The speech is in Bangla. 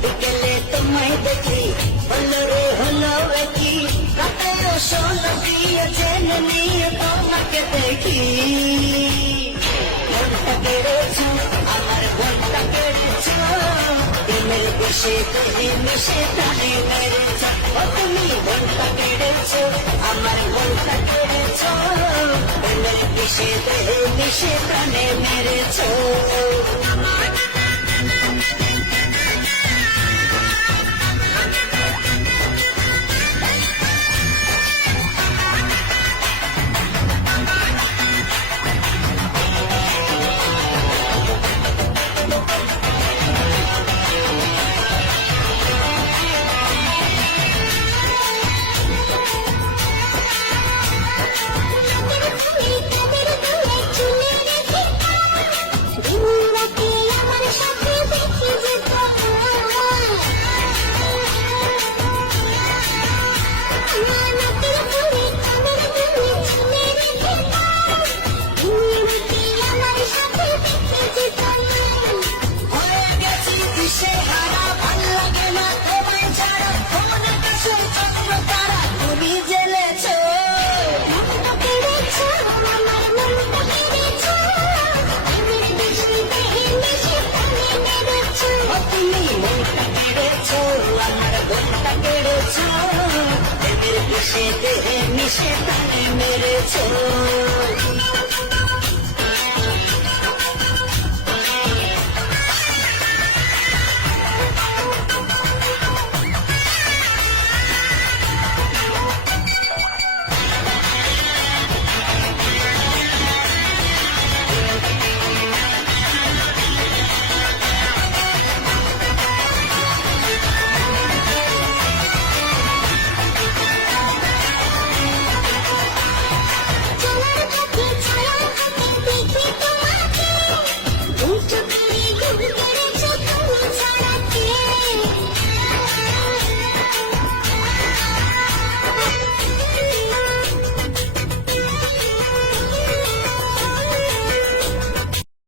বিকেলে তোমায় দেখি হলো রে হলো কি রাতেও শোনো দিয়ে জেনে নিয়ে তোমাকে দেখি মনটা কেড়েছ আমার মনটা কেড়েছ প্রেমের বেশে তুমি মিশে প্রাণে মেরেছ তুমি মনটা কেড়েছ আমার মনটা কেড়েছ প্রেমের বেশে দেহে মিশে প্রাণে মেরেছ মিশে প্রাণে মেরেছ